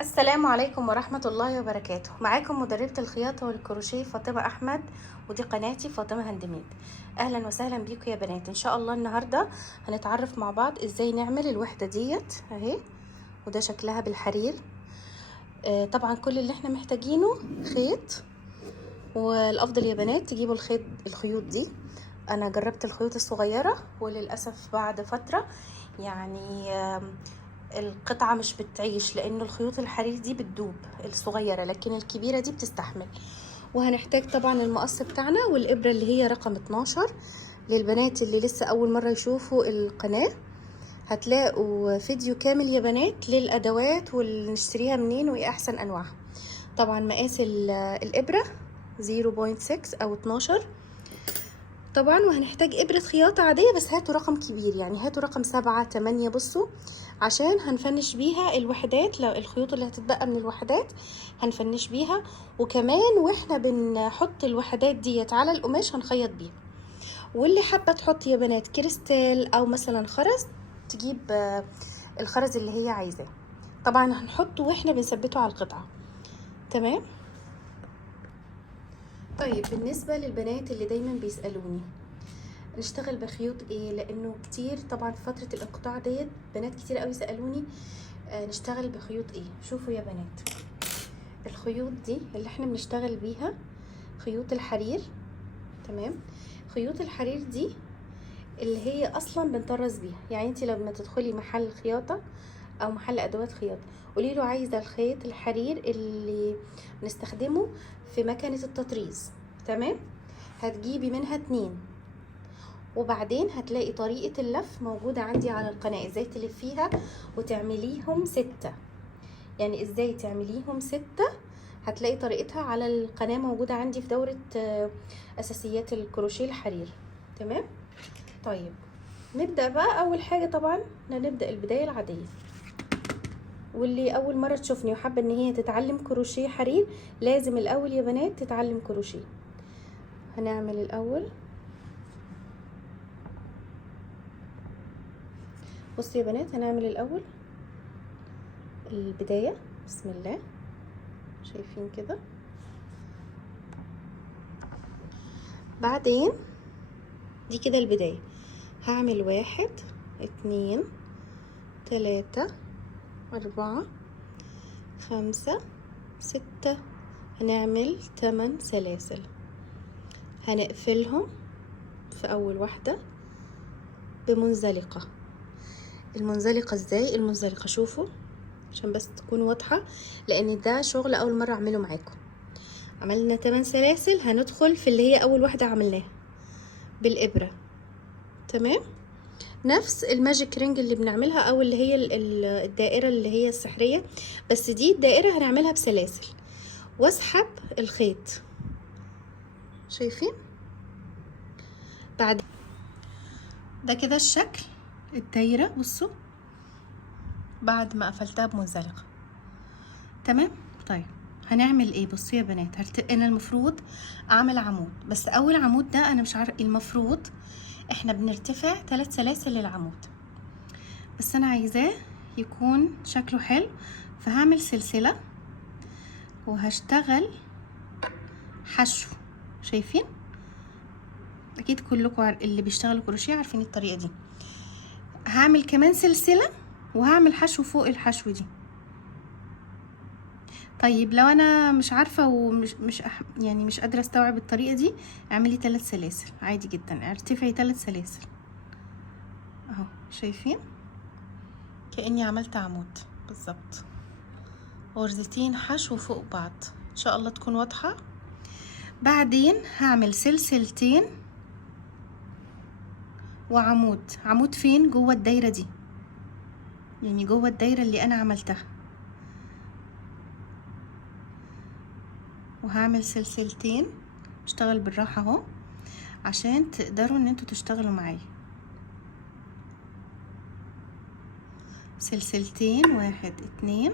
السلام عليكم ورحمة الله وبركاته. معاكم مدربة الخياطة والكروشيه فاطمة أحمد، ودي قناتي فاطمة هاندميد. أهلا وسهلا بيكم يا بنات. إن شاء الله النهاردة هنتعرف مع بعض إزاي نعمل الوحدة ديت أهي، وده شكلها بالحرير. طبعا كل اللي احنا محتاجينه خيط، والأفضل يا بنات تجيبوا الخيوط دي. أنا جربت الخيوط الصغيرة وللأسف بعد فترة يعني القطعة مش بتعيش، لأنه الخيوط الحرير دي بتدوب الصغيرة، لكن الكبيرة دي بتستحمل. وهنحتاج طبعا المقص بتاعنا والإبرة اللي هي رقم 12. للبنات اللي لسه أول مرة يشوفوا القناة، هتلاقوا فيديو كامل يا بنات للأدوات ونشتريها منين وإيه أحسن أنواعها. طبعا مقاس الإبرة 0.6 أو 12 طبعا. وهنحتاج إبرة خياطة عادية، بس هاتوا رقم كبير، يعني هاتوا رقم 7 8. بصوا، عشان هنفنش بيها الوحدات، لو الخيوط اللي هتتبقى من الوحدات هنفنش بيها. وكمان واحنا بنحط الوحدات ديت على القماش هنخيط بيها. واللي حابة تحط يا بنات كريستال او مثلا خرز، تجيب الخرز اللي هي عايزاه. طبعا هنحطه واحنا بنثبته على القطعة. تمام. طيب بالنسبة للبنات اللي دايما بيسألوني نشتغل بخيوط ايه، لانه كتير طبعا في فترة الانقطاع ديت بنات كتير قوي سألوني نشتغل بخيوط ايه. شوفوا يا بنات، الخيوط دي اللي احنا بنشتغل بيها خيوط الحرير. تمام. خيوط الحرير دي اللي هي اصلا بنطرز بيها. يعني انت لما تدخلي محل خياطة او محل ادوات خياطة، قولي له عايزة الخيط الحرير اللي بنستخدمه في مكنة التطريز. تمام. هتجيبي منها 2، وبعدين هتلاقي طريقة اللف موجودة عندي على القناة، ازاي تلفيها وتعمليهم 6. يعني ازاي تعمليهم 6 هتلاقي طريقتها على القناة موجودة عندي في دورة اساسيات الكروشيه الحرير. تمام. طيب نبدأ بقى. اول حاجة طبعا نبدأ البداية العادية. واللي اول مرة تشوفني وحابة ان هي تتعلم كروشيه حرير، لازم الاول يا بنات تتعلم كروشيه. هنعمل الاول، بصوا يا بنات، هنعمل الاول البداية. بسم الله. شايفين كده؟ بعدين دي كده البداية. هعمل 1 2 3 4 5 6. هنعمل 8 سلاسل، هنقفلهم في اول واحدة بمنزلقة. المنزلقة ازاي؟ المنزلقة شوفوا عشان بس تكون واضحة، لان ده شغل اول مرة اعمله معاكم. عملنا 8 سلاسل، هندخل في اللي هي اول واحدة عملناها بالابرة. تمام. نفس الماجيك رينج اللي بنعملها، او اللي هي الدائرة اللي هي السحرية، بس دي الدائرة هنعملها بسلاسل. واسحب الخيط. شايفين؟ بعد ده كده الشكل الدايرة. بصوا بعد ما قفلتها بمنزلقة. تمام. طيب هنعمل ايه؟ بصوا يا بنات، انا المفروض اعمل عمود، بس اول عمود ده انا مش عارف المفروض احنا بنرتفع 3 سلاسل للعمود، بس انا عايزاه يكون شكله حلو. فهعمل سلسلة وهشتغل حشو. شايفين؟ اكيد كلكم اللي بيشتغلوا كروشيه عارفين الطريقة دي. هعمل كمان سلسلة وهعمل حشو فوق الحشو دي. طيب لو انا مش عارفة ومش يعني مش قادرة استوعب الطريقة دي، اعملي 3 سلاسل عادي جدا. ارتفعي 3 سلاسل اهو. شايفين؟ كأني عملت عمود بالظبط. غرزتين حشو فوق بعض، ان شاء الله تكون واضحة. بعدين هعمل سلسلتين وعمود. عمود فين؟ جوه الدايرة دي، يعني جوه الدايرة اللي انا عملتها. وهعمل سلسلتين. اشتغل بالراحة اهو عشان تقدروا ان انتوا تشتغلوا معايا. سلسلتين، 1 2.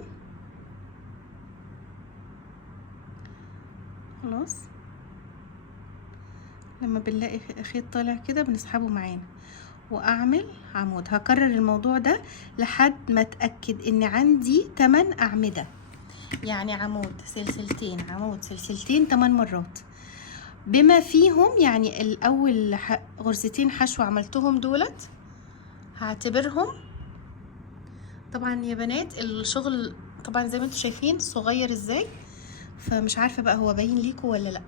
خلاص. لما بنلاقي خيط طالع كده بنسحبه معانا واعمل عمود. هكرر الموضوع ده لحد ما اتاكد ان عندي 8 اعمده. يعني عمود سلسلتين عمود سلسلتين 8 مرات، بما فيهم يعني الاول غرزتين حشو عملتهم دولت هعتبرهم. طبعا يا بنات الشغل طبعا زي ما انتم شايفين صغير ازاي، فمش عارفة بقى هو باين ليكوا ولا لا.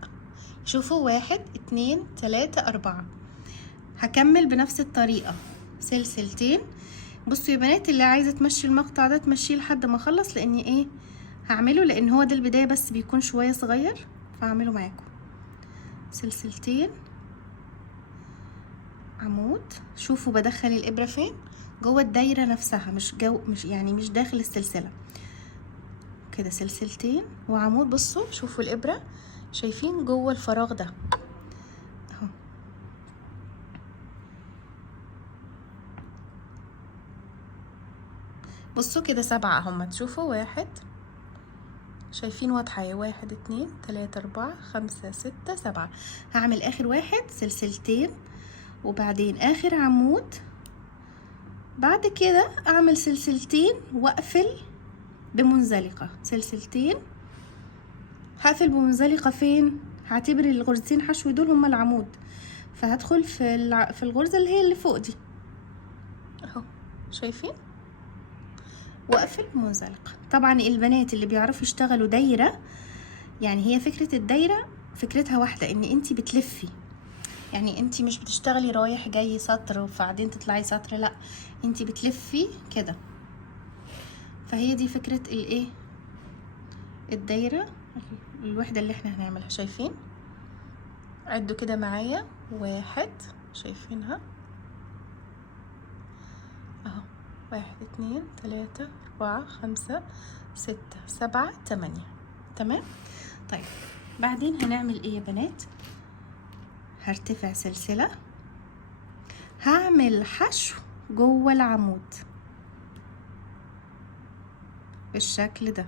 شوفوا 1 2 3 4. هكمل بنفس الطريقة سلسلتين. بصوا يا بنات اللي عايزة تمشي المقطع ده تمشيه لحد ما اخلص، لاني ايه هعمله، لان هو ده البداية بس بيكون شوية صغير، فهعمله معاكم. سلسلتين عمود. شوفوا بدخل الابرة فين، جوه الدايرة نفسها، مش يعني مش داخل السلسلة كده. سلسلتين وعمود. بصوا شوفوا الابرة، شايفين جوه الفراغ ده اهو. بصوا كده 7 اهم، تشوفوا 1 شايفين واضحة اهي، 1 2 3 4 5 6 7. هعمل اخر واحد سلسلتين وبعدين اخر عمود، بعد كده اعمل سلسلتين واقفل بمنزلقة. سلسلتين هقفل بمنزلقة فين؟ هعتبر الغرزتين حشو دول هما العمود، فهدخل في الغرزة اللي هي اللي فوق دي اهو، شايفين؟ واقفل بمنزلقة. طبعا البنات اللي بيعرفوا يشتغلوا دايرة، يعني هي فكرة الدايرة فكرتها واحدة، ان انتي بتلفي، يعني انتي مش بتشتغلي رايح جاي سطر وبعدين تطلعي سطر، لا انتي بتلفي كده. فهي دي فكرة الايه الدايرة الوحدة اللي احنا هنعملها. شايفين؟ عدوا كده معايا 1 شايفينها اهو، 1 2 3 4 5 6 7 8. تمام. طيب بعدين هنعمل ايه يا بنات؟ هرتفع سلسلة، هعمل حشو جوه العمود بالشكل ده.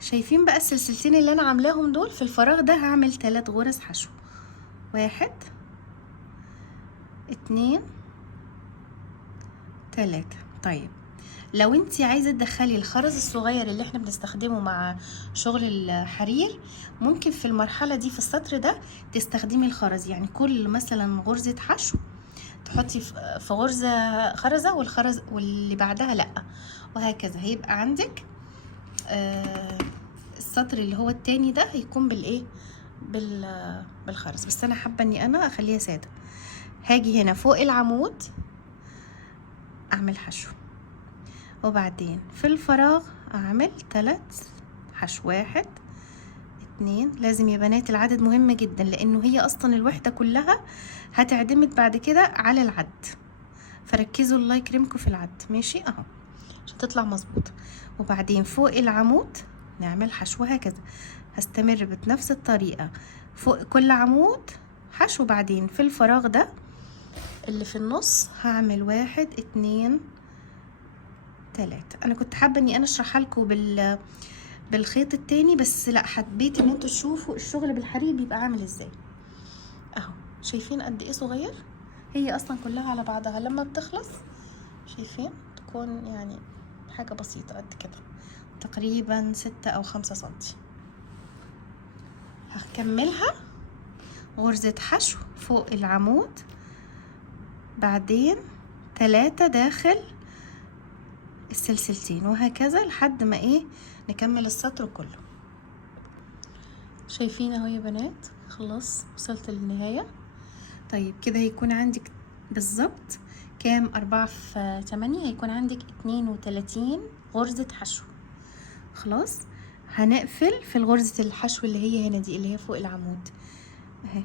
شايفين بقى السلسلتين اللي انا عاملاهم دول في الفراغ ده؟ هعمل 3 غرز حشو، 1 2 3. طيب لو انتي عايزة تدخلي الخرز الصغير اللي احنا بنستخدمه مع شغل الحرير، ممكن في المرحلة دي في السطر ده تستخدمي الخرز، يعني كل مثلا غرزة حشو تحطي في غرزة خرزة واللي بعدها لأ، وهكذا. هيبقى عندك السطر اللي هو التاني ده هيكون بالايه بالخرز، بس انا حابة اني انا اخليها سادة. هاجي هنا فوق العمود اعمل حشو، وبعدين في الفراغ اعمل 3 حشو، 1 2. لازم يا بنات العدد مهم جدا، لانه هي اصلا الوحدة كلها هتعتمد بعد كده على العد، فركزوا الله يكرمكم في العد. ماشي اهو عشان تطلع مظبوط. وبعدين فوق العمود نعمل حشو، هكذا هستمر بنفس الطريقة فوق كل عمود حشو. بعدين في الفراغ ده اللي في النص هعمل 1 2 3. انا كنت حابة اني انا اشرحها لكم بالخيط التاني، بس لا حبيت ان انتوا تشوفوا الشغل بالحرير بيبقى عامل ازاي اهو. شايفين قد ايه صغير؟ هي اصلا كلها على بعضها لما بتخلص شايفين تكون يعني حاجة بسيطة قد كده، تقريبا 6 أو 5 سنتي. هكملها غرزة حشو فوق العمود، بعدين 3 داخل السلسلتين، وهكذا لحد ما ايه نكمل السطر كله. شايفين اهو يا بنات خلاص وصلت للنهاية. طيب كده هيكون عندك بالظبط كام؟ 4 في 8 هيكون عندك 32 غرزة حشو. خلاص هنقفل في الغرزة الحشو اللي هي هنا دي اللي هي فوق العمود اهي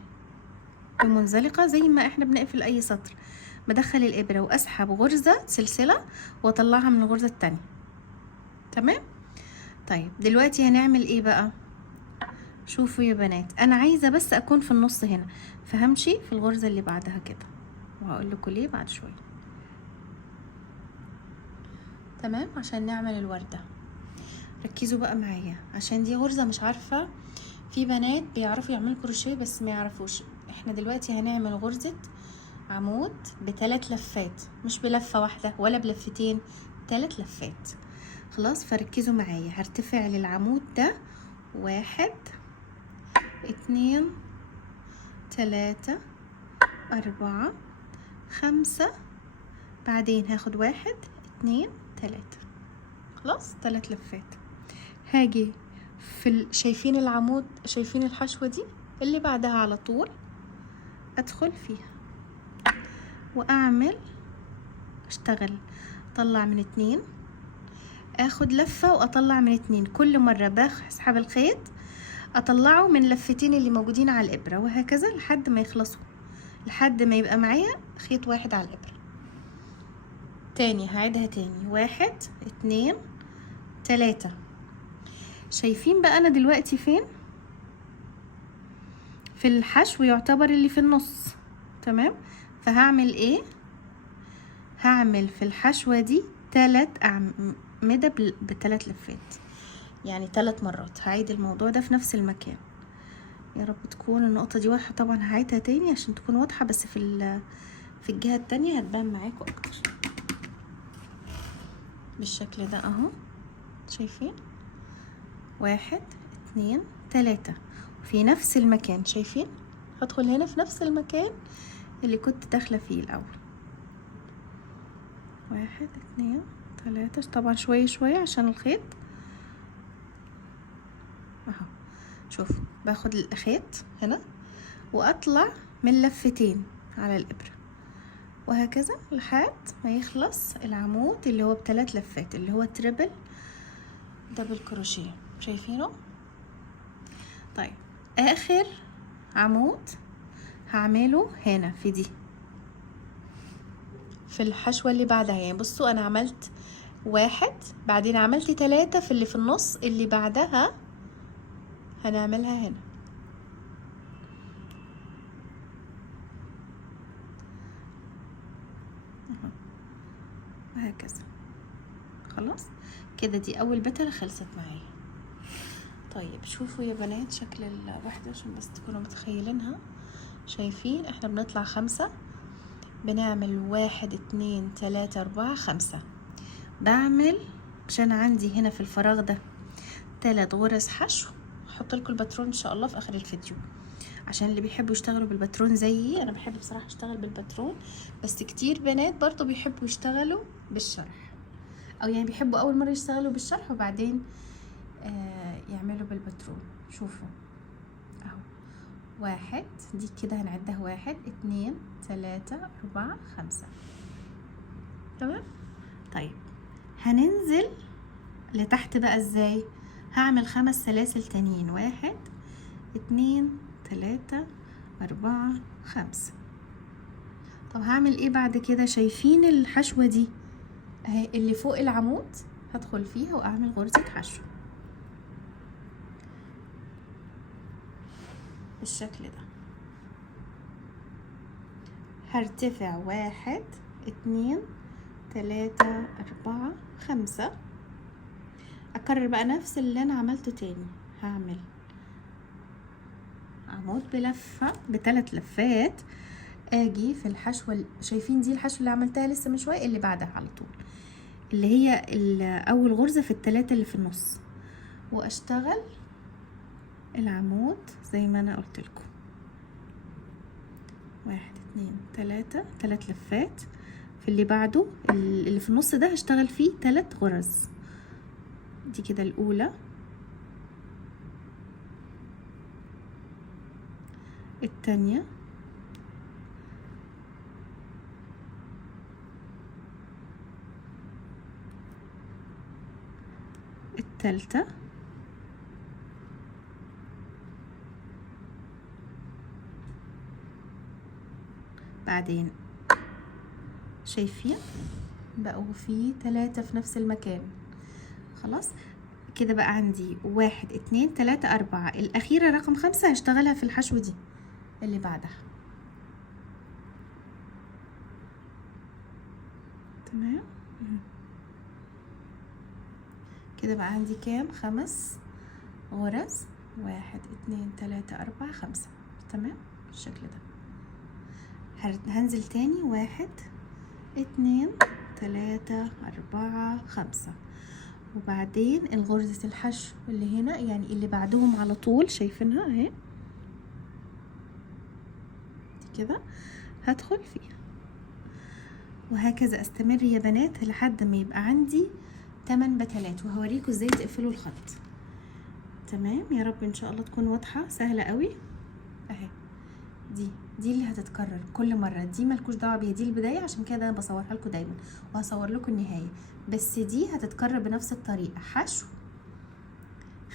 بمنزلقة، زي ما احنا بنقفل اي سطر. بدخل الابرة واسحب غرزة سلسلة واطلعها من الغرزة التانية. تمام. طيب دلوقتي هنعمل ايه بقى؟ شوفوا يا بنات انا عايزة بس اكون في النص هنا، فهمشي في الغرزة اللي بعدها كده، وهقول لكم ليه بعد شوية. تمام. عشان نعمل الوردة ركزوا بقى معايا، عشان دي غرزة مش عارفة في بنات بيعرفوا يعملوا كروشيه بس ما يعرفوش. احنا دلوقتي هنعمل غرزة عمود ب3 لفات، مش بلفة واحدة ولا بلفتين، 3 لفات. خلاص، فركزوا معايا. هرتفع للعمود ده 1 2 3 4 5. بعدين هاخد 1 2 3. خلاص 3 لفات. هاجي في شايفين العمود، شايفين الحشوة دي اللي بعدها على طول ادخل فيها واعمل، اشتغل، اطلع من 2، اخد لفة واطلع من 2. كل مرة بسحب الخيط اطلعه من لفتين اللي موجودين على الابرة، وهكذا لحد ما يخلصوا، لحد ما يبقى معايا خيط واحد على الابرة. تاني هعيدها تاني، 1 2 3. شايفين بقى انا دلوقتي فين؟ في الحشو يعتبر اللي في النص. تمام، فهعمل ايه؟ هعمل في الحشوة دي 3 أعمدة ب3 لفات، يعني 3 مرات. هعيد الموضوع ده في نفس المكان. يا رب تكون النقطة دي واضحة. طبعا هعيدها تاني عشان تكون واضحة، بس في الجهة التانية هتبان معاكم اكتر. بالشكل ده اهو، شايفين؟ 1 2 3 في نفس المكان. شايفين؟ هدخل هنا في نفس المكان اللي كنت داخلة فيه الاول. 1 2 3. طبعا شوية شوية عشان الخيط اهو. شوفوا، باخد الخيط هنا واطلع من لفتين على الابرة، وهكذا لحد ما يخلص العمود اللي هو ب3 لفات، اللي هو تريبل دبل كروشيه. شايفينه؟ طيب اخر عمود هعمله هنا في دي، في الحشوة اللي بعدها. يعني بصوا انا عملت 1، بعدين عملت 3 في اللي في النص، اللي بعدها هنعملها هنا. وهكذا. خلاص كده دي اول بترة خلصت معايا. طيب شوفوا يا بنات شكل الوحدة عشان بس تكونوا متخيلينها. شايفين احنا بنطلع 5، بنعمل 1 2 3 4 5. بعمل عشان عندي هنا في الفراغ ده 3 غرز حشو. هحط لكم الباترون ان شاء الله في اخر الفيديو، عشان اللي بيحبوا يشتغلوا بالباترون زيي. انا بحب بصراحة اشتغل بالباترون، بس كتير بنات برضو بيحبوا يشتغلوا بالشرح، او يعني بيحبوا اول مرة يشتغلوا بالشرح وبعدين يعملوا بالباترون. شوفوا اهو، 1 دي كده هنعدها 1 2 3 4 5. تمام. طيب هننزل لتحت بقى ازاي؟ هعمل 5 سلاسل تانيين، 1 2 3 4 5. طب هعمل ايه بعد كده؟ شايفين الحشوة دي اهي اللي فوق العمود؟ هدخل فيها واعمل غرزة حشو بالشكل ده. هرتفع 1 2 3 4 5. اكرر بقى نفس اللي انا عملته تاني. هعمل عمود بلفة ب3 لفات، اجي في الحشوة. شايفين دي الحشوة اللي عملتها لسه من شوية، اللي بعدها على طول اللي هي اول غرزة في ال3 اللي في النص، واشتغل العمود زي ما انا قلت لكم. 1 2 3 3 لفات. في اللي بعده اللي في النص ده هشتغل فيه 3 غرز. دي كده الاولى، التانية، التالتة، بعدين شايفين بقوا في 3 في نفس المكان. خلاص كده بقى عندي 1 2 3 4. الأخيرة رقم 5 هشتغلها في الحشو دي اللي بعدها. تمام كده بقى عندي كام؟ 5 غرز، 1 2 3 4 5. تمام بالشكل ده. هنزل تاني 1 2 3 4 5، وبعدين الغرزة الحشو اللي هنا يعني اللي بعدهم على طول، شايفينها اهي دي كده، هدخل فيها وهكذا استمر يا بنات لحد ما يبقى عندي 8 بتلات، وهوريكم ازاي تقفلوا الخط. تمام، يا رب ان شاء الله تكون واضحة سهلة قوي اهي. دي اللي هتتكرر كل مرة، دي ملكوش دعوة بيها، دي البداية، عشان كده انا بصورها لكم دايما وهصور لكم النهاية، بس دي هتتكرر بنفس الطريقة. حشو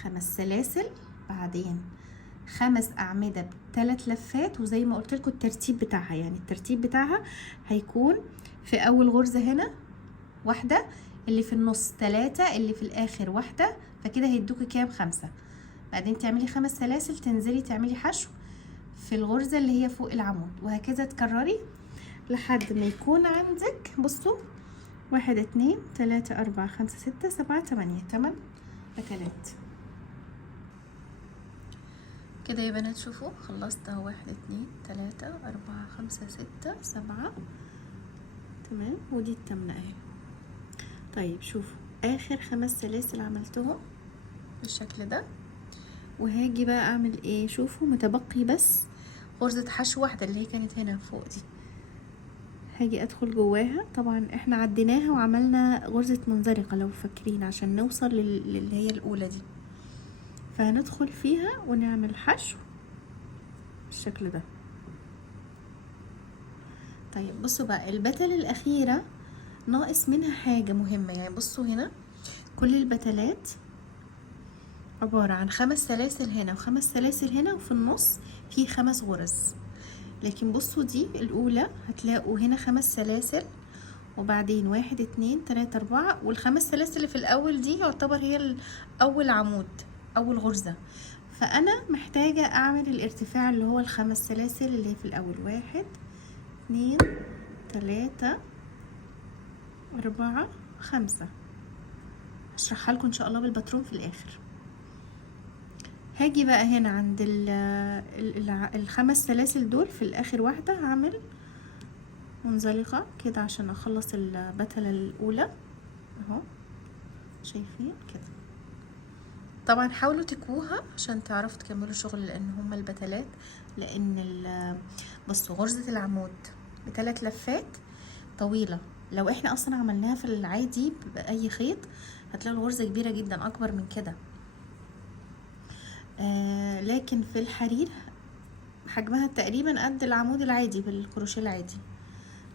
5 سلاسل، بعدين 5 أعمدة ب3 لفات، وزي ما قلت لكم الترتيب بتاعها، يعني الترتيب بتاعها هيكون في أول غرزة هنا واحدة، اللي في النص 3، اللي في الآخر واحدة، فكده هيدوكي كام؟ 5. بعدين تعملي 5 سلاسل، تنزلي تعملي حشو في الغرزة اللي هي فوق العمود، وهكذا تكرري لحد ما يكون عندك، بصوا 1 2 3 4 5 6 7 8 بتلات كده يا بنات. شوفوا خلصت اهو، 1 2 3 4 5 6 7. تمام، ودي التامنة اهي. طيب شوفوا اخر 5 سلاسل عملتهم بالشكل ده، وهاجي بقى اعمل ايه؟ شوفوا متبقي بس غرزة حشو واحدة اللي هي كانت هنا فوق دي، هاجي ادخل جواها. طبعا احنا عديناها وعملنا غرزة منزلقة لو فاكرين، عشان نوصل اللي هي الاولى دي، فهندخل فيها ونعمل حشو بالشكل ده. طيب بصوا بقى البتلة الاخيرة ناقص منها حاجة مهمة، يعني بصوا هنا كل البتلات عبارة عن 5 سلاسل هنا و5 سلاسل هنا، وفي النص في 5 غرز. لكن بصوا دي الاولى هتلاقوا هنا 5 سلاسل، وبعدين 1 2 3 4، والخمس سلاسل اللي في الاول دي يعتبر هي اول عمود، اول غرزة. فانا محتاجة اعمل الارتفاع اللي هو ال5 سلاسل اللي هي في الاول، 1 2 3 4 5. هشرحها لكم ان شاء الله بالباترون في الاخر. هاجي بقى هنا عند ال5 سلاسل دول في الاخر واحدة هعمل منزلقة كده عشان اخلص البتلة الاولى اهو، شايفين كده. طبعا حاولوا تكووها عشان تعرفوا تكملوا الشغل، لان هما البتلات، لان بصوا غرزة العمود ب3 لفات طويلة، لو احنا اصلا عملناها في العادي باي خيط هتلاقوا الغرزة كبيرة جدا اكبر من كده، لكن في الحرير حجمها تقريبا قد العمود العادي بالكروشيه العادي.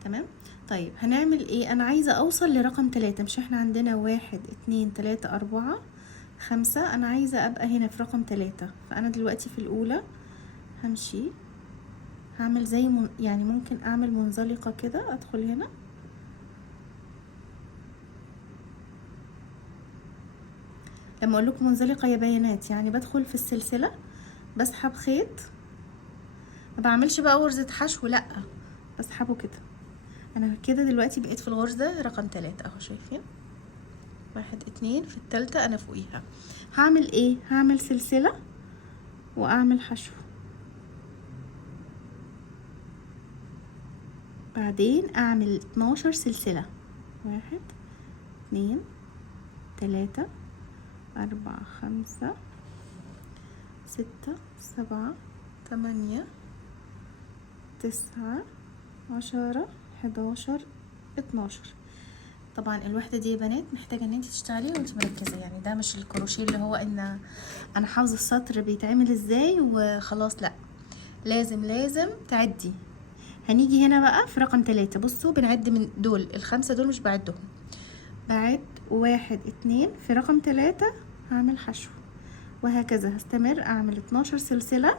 تمام. طيب هنعمل ايه؟ انا عايزة اوصل لرقم 3، مش احنا عندنا 1 2 3 4 5، انا عايزة ابقى هنا في رقم 3. فانا دلوقتي في الاولى همشي، هعمل زي يعني ممكن اعمل منزلقة كده، ادخل هنا لما اقول لكم منزلقة يا بيانات، يعني بدخل في السلسلة بسحب خيط، ما بعملش بقى غرزة حشو، لا بسحبه كده. انا كده دلوقتي بقيت في الغرزة رقم 3 اهو، شايفين 1 2 في التالتة انا فوقيها. هعمل ايه؟ هعمل سلسلة واعمل حشو، بعدين اعمل 12 سلسلة، 1 2 3 4 5 6 7 8 9 10 11 12. طبعا الوحدة دي يا بنات محتاجة ان انت تشتغلي وانت مركزة، يعني ده مش الكروشيه اللي هو ان انا حافظة السطر بيتعمل ازاي وخلاص، لا لازم تعدي. هنيجي هنا بقى في رقم 3، بصوا بنعد من دول ال5 دول مش بعدهم، بعد 1 2 في رقم 3 هعمل حشو، وهكذا هستمر اعمل 12 سلسلة،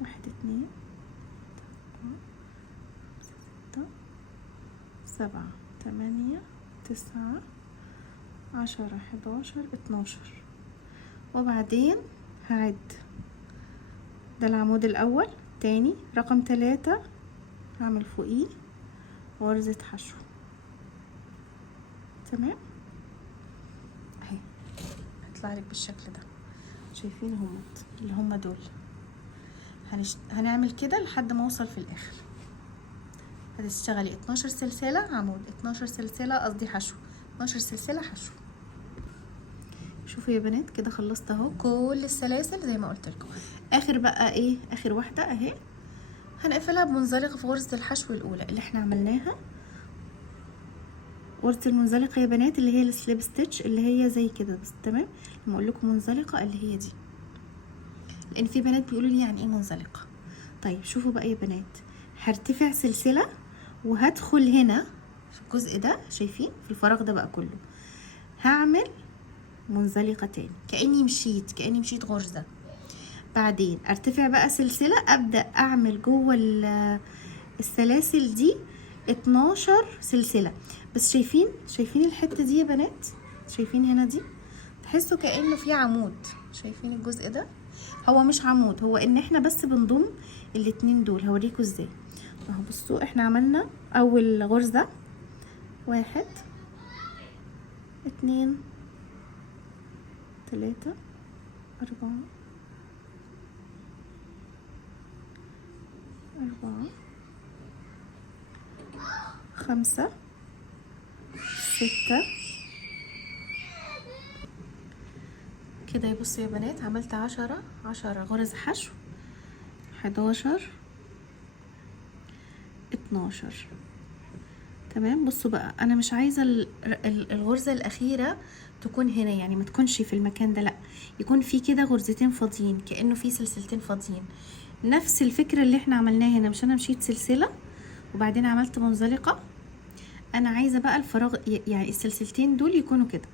1 2 6 7 8 9 10 11 12. وبعدين هعد، ده العمود الاول، تاني رقم 3 هعمل فوقيه غرزة حشو. تمام اهي، هيطلع لك بالشكل ده، شايفين اللي هم دول. هنعمل كده لحد ما اوصل في الاخر. هتشتغلي 12 سلسلة عمود، 12 سلسلة قصدي حشو، 12 سلسلة حشو. شوفوا يا بنات كده خلصت اهو كل السلاسل زي ما قلت لكم. اخر بقى ايه، اخر واحده اهي هنقفلها بمنزلقه في غرزه الحشو الاولى اللي احنا عملناها. غرزه المنزلقه يا بنات اللي هي السليب ستيتش اللي هي زي كده بس، تمام. لما اقول لكم منزلقه اللي هي دي، لان في بنات بيقولوا لي يعني ايه منزلقه. طيب شوفوا بقى يا بنات، هرتفع سلسله وهدخل هنا في الجزء ده، شايفين في الفراغ ده بقى كله هعمل منزلقه تاني كاني مشيت غرزه. بعدين ارتفع بقى سلسله، ابدا اعمل جوه السلاسل دي 12 سلسله بس. شايفين الحته دي يا بنات، شايفين هنا دي تحسوا كانه في عمود. شايفين الجزء ده هو مش عمود، هو ان احنا بس بنضم الاتنين دول. هوريكم ازاي اهو. بصوا احنا عملنا اول غرزه 1 2 3 4 5 6 كده. يبصوا يا بنات عملت 10 غرز حشو، 11 12 تمام. بصوا بقى انا مش عايزه الغرزه الاخيره تكون هنا، يعني ما تكونش في المكان ده، لا يكون في كده غرزتين فاضيين كانه في سلسلتين فاضيين. نفس الفكره اللي احنا عملناها هنا، مش انا مشيت سلسله وبعدين عملت منزلقه، انا عايزه بقى الفراغ يعني السلسلتين دول يكونوا كده.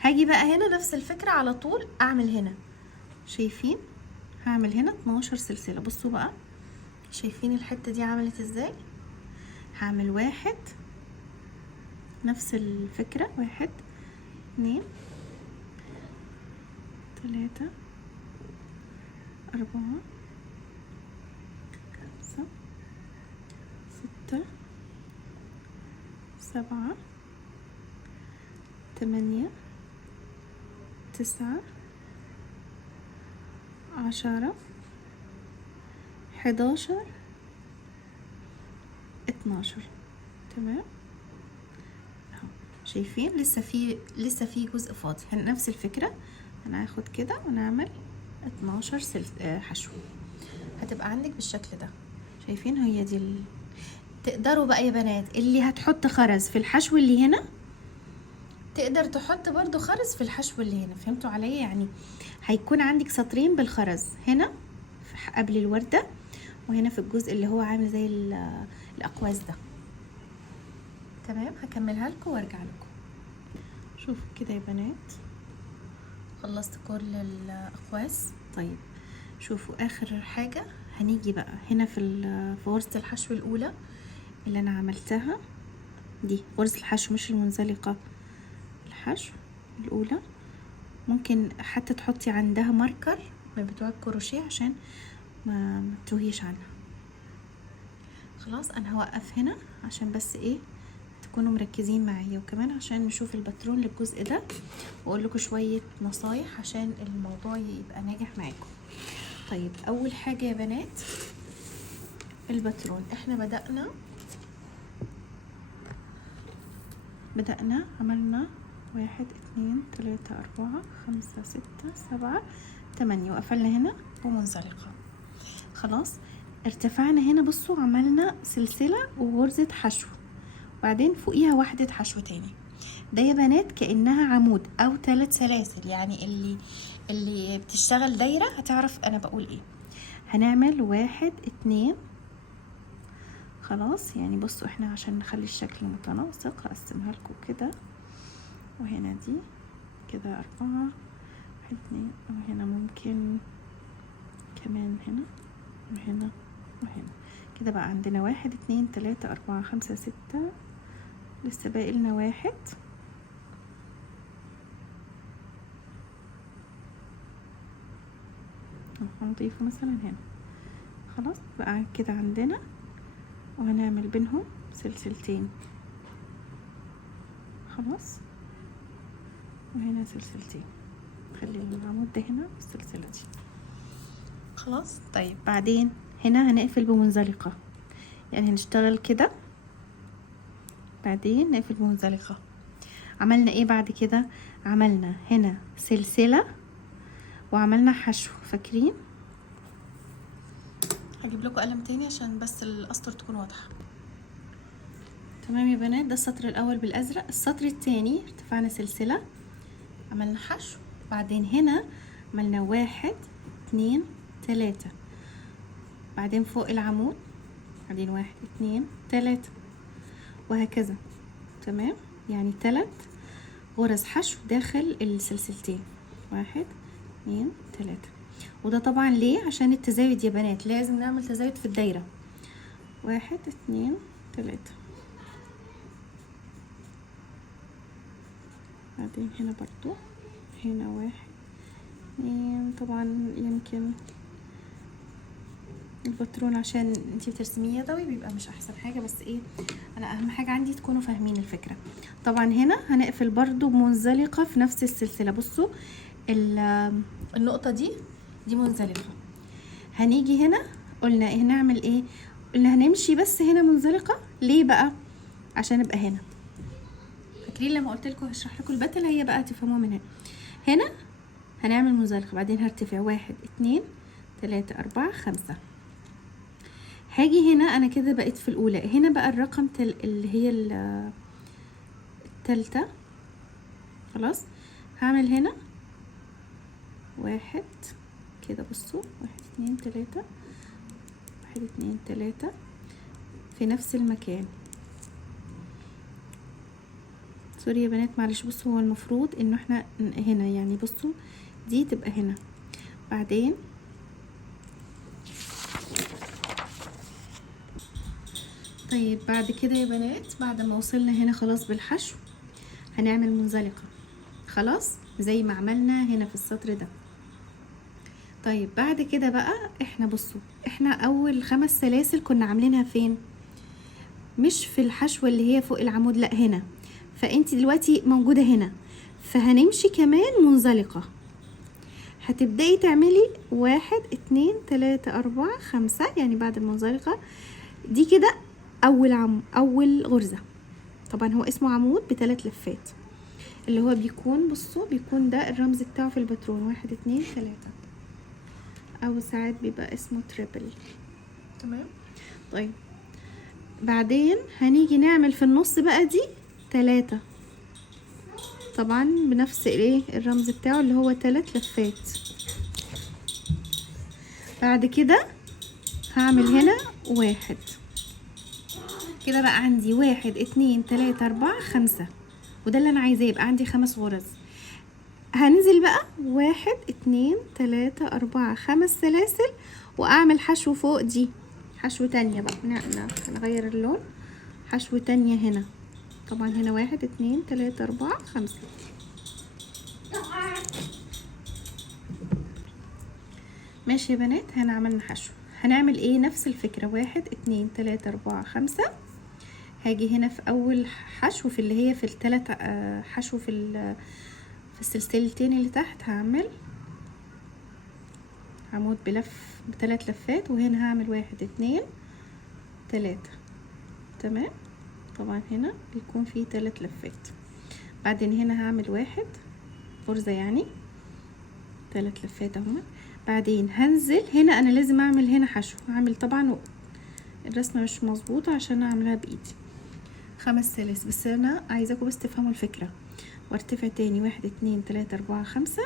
هاجي بقى هنا نفس الفكره على طول اعمل هنا، شايفين هعمل هنا 12 سلسله. بصوا بقى شايفين الحته دي عملت ازاي. هعمل 1 نفس الفكره، 1 2 3 4 5 6 7 8 9 10 11 12 تمام اهو. شايفين لسه في جزء فاضي. نفس الفكره انا هاخد كده ونعمل 12 حشو، هتبقى عندك بالشكل ده. شايفين هي دي تقدروا بقى يا بنات اللي هتحط خرز في الحشو اللي هنا تقدر تحط برضو خرز في الحشو اللي هنا. فهمتوا عليا؟ يعني هيكون عندك سطرين بالخرز هنا قبل الوردة وهنا في الجزء اللي هو عامل زي الاقواس ده. تمام هكملها لكم وارجع لكم. شوفوا كده يا بنات خلصت كل الاقواس. طيب شوفوا اخر حاجة هنيجي بقى هنا في غرزة الحشو الاولى اللي انا عملتها دي، غرزة الحشو مش المنزلقة، الحشو الاولى. ممكن حتى تحطي عندها ماركر من بتوع الكروشيه عشان ما تتوهيش عنها. خلاص انا هوقف هنا عشان بس ايه تكونوا مركزين معايا، وكمان عشان نشوف الباترون للجزء ده واقول لكم شويه نصايح عشان الموضوع يبقى ناجح معاكم. طيب اول حاجه يا بنات الباترون، احنا بدأنا عملنا 1 2 3 4 5 6 7 8 وقفلنا هنا ومنزلقة. خلاص ارتفعنا هنا، بصوا عملنا سلسلة وغرزة حشو بعدين فوقيها وحدة حشو تاني. ده يا بنات كأنها عمود او 3 سلاسل، يعني اللي بتشتغل دايرة هتعرف انا بقول ايه. هنعمل 1 2 خلاص. يعني بصوا احنا عشان نخلي الشكل متناسق هقسمها لكم كده، وهنا دي كده 4 1 2 وهنا ممكن كمان هنا وهنا وهنا كده. بقى عندنا 1 2 3 4 5 6 لسه باقي لنا 1 هنضيفه مثلا هنا. خلاص بقى كده عندنا، وهنعمل بينهم سلسلتين. خلاص وهنا سلسلتين، خلي العمود ده هنا والسلسلة دي. خلاص طيب بعدين هنا هنقفل بمنزلقة، يعني هنشتغل كده بعدين نقفل بمنزلقة. عملنا ايه بعد كده؟ عملنا هنا سلسلة وعملنا حشو، فاكرين؟ هجيب لكم قلم تاني عشان بس الاسطر تكون واضحة. تمام يا بنات، ده السطر الاول بالازرق. السطر التاني ارتفعنا سلسلة، عملنا حشو، بعدين هنا عملنا 1 2 3، بعدين فوق العمود، بعدين 1 2 3، وهكذا. تمام، يعني 3 غرز حشو داخل السلسلتين، 1 2 3. وده طبعا ليه؟ عشان التزايد يا بنات، لازم نعمل تزايد في الدايرة. 1 2 3، بعدين هنا برضو، هنا 1 2. طبعا يمكن الباترون عشان انتي بترسميه يدوي بيبقى مش احسن حاجة، بس ايه، انا اهم حاجة عندي تكونوا فاهمين الفكرة. طبعا هنا هنقفل برضو منزلقة في نفس السلسلة. بصوا النقطة دي منزلقة. هنيجي هنا قلنا ايه هنعمل ايه؟ قلنا هنمشي بس هنا منزلقة. ليه بقى؟ عشان ابقى هنا. فاكرين لما قلت لكم هشرح لكم البتل؟ هي بقى تفهموها من هنا. هنا هنعمل منزلقة، بعدين هرتفع 1 2 3 4 5. هاجي هنا انا كده بقيت في الاولى. هنا بقى الرقم اللي هي التالتة. خلاص، هعمل هنا 1 كده. بصوا 1 2 3، 1 2 3 في نفس المكان. سوري يا بنات معلش. بصوا هو المفروض انه احنا هنا، يعني بصوا دي تبقى هنا. بعدين طيب بعد كده يا بنات، بعد ما وصلنا هنا خلاص بالحشو، هنعمل منزلقة خلاص زي ما عملنا هنا في السطر ده. طيب بعد كده بقى احنا بصوا، احنا اول 5 سلاسل كنا عاملينها فين؟ مش في الحشوة اللي هي فوق العمود، لا هنا. فانت دلوقتي موجودة هنا، فهنمشي كمان منزلقة. هتبدأي تعملي 1 2 3 4 5، يعني بعد المنزلقة دي كده اول غرزة. طبعا هو اسمه عمود ب3 لفات، اللي هو بيكون بصوا بيكون ده الرمز بتاعه في الباترون 1 2 3، او ساعات بيبقى اسمه تريبل. تمام. طيب بعدين هنيجي نعمل في النص بقى دي 3، طبعا بنفس ايه الرمز بتاعه اللي هو 3 لفات. بعد كده هعمل هنا 1 كده. بقى عندي 1 2 3 4 5، وده اللي انا عايزاه، يبقى عندي 5 غرز. هنزل بقى 1 2 3 4 5 سلاسل، واعمل حشو فوق دي، حشو تانية بقى. نغير اللون، حشو تانية هنا. طبعا هنا 1 2 3 4 5. ماشي يا بنات، هنا عملنا حشو. هنعمل ايه؟ نفس الفكرة، 1 2 3 4 5. هاجي هنا في اول حشو في اللي هي في الثلاث حشو في السلسلتين اللي تحت، هعمل عمود بلف ب3 لفات، وهنا هعمل 1 2 3. تمام. طبعا هنا بيكون فيه 3 لفات. بعدين هنا هعمل 1 غرزة، يعني 3 لفات اهما. بعدين هنزل هنا، انا لازم اعمل هنا حشو. هعمل طبعا الرسمة مش مظبوطة عشان اعملها بايدي 5 سلاسل، بس انا عايزاكم بس تفهموا الفكرة. وارتفع تاني 1 2 3 4 5،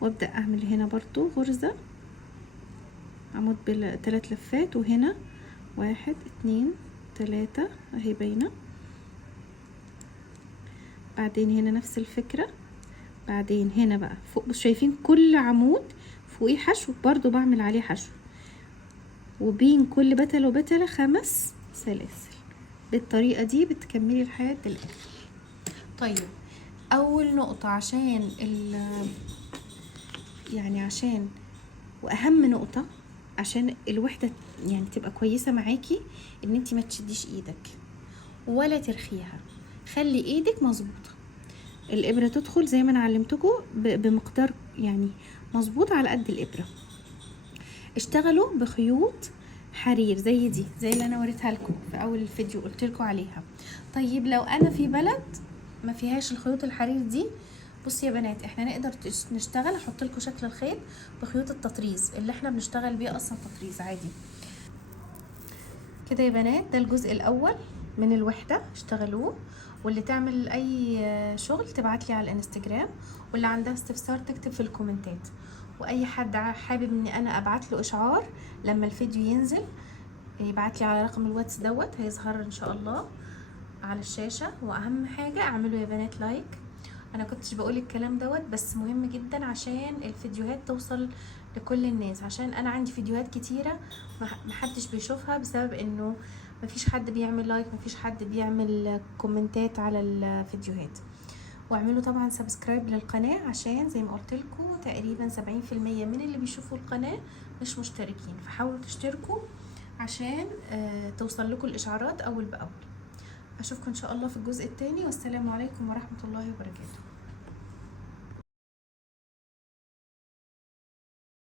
وابدأ اعمل هنا برضو غرزة عمود ب3 لفات، وهنا 1 2 3 اهي باينة. بعدين هنا نفس الفكرة. بعدين هنا بقى فوق شايفين كل عمود فوقيه حشو، برضو بعمل عليه حشو، وبين كل بتلة وبتلة 5 سلاسل. بالطريقة دي بتكملي لحد الاخر. طيب اول نقطة عشان يعني عشان واهم نقطة عشان الوحدة يعني تبقى كويسة معاكي، ان انتي ما تشديش ايدك ولا ترخيها، خلي ايدك مظبوطة. الابرة تدخل زي ما انا علمتكم بمقدار يعني مظبوط على قد الابرة. اشتغلوا بخيوط حرير زي دي، زي اللي انا وريتها لكم في اول الفيديو قلت لكم عليها. طيب لو انا في بلد ما فيهاش الخيوط الحرير دي. بصي يا بنات، احنا نقدر نشتغل، احط لكم شكل الخيط بخيوط التطريز اللي احنا بنشتغل بيه اصلا تطريز عادي كده يا بنات. ده الجزء الاول من الوحده، اشتغلوه. واللي تعمل اي شغل تبعت لي على الانستجرام، واللي عندها استفسار تكتب في الكومنتات. واي حد حابب ان انا ابعت له اشعار لما الفيديو ينزل يبعت لي على رقم الواتس دوت، هيظهر ان شاء الله على الشاشه. واهم حاجه اعملوا يا بنات لايك. انا كنتش بقول الكلام دوت بس مهم جدا عشان الفيديوهات توصل لكل الناس، عشان انا عندي فيديوهات كتيره محدش بيشوفها بسبب انه مفيش حد بيعمل لايك، مفيش حد بيعمل كومنتات على الفيديوهات. واعملوا طبعا سبسكرايب للقناه، عشان زي ما قلت لكم تقريبا 70% من اللي بيشوفوا القناه مش مشتركين، فحاولوا تشتركوا عشان توصل لكم الاشعارات اول باول. اشوفكم ان شاء الله في الجزء الثاني، والسلام عليكم ورحمه الله وبركاته.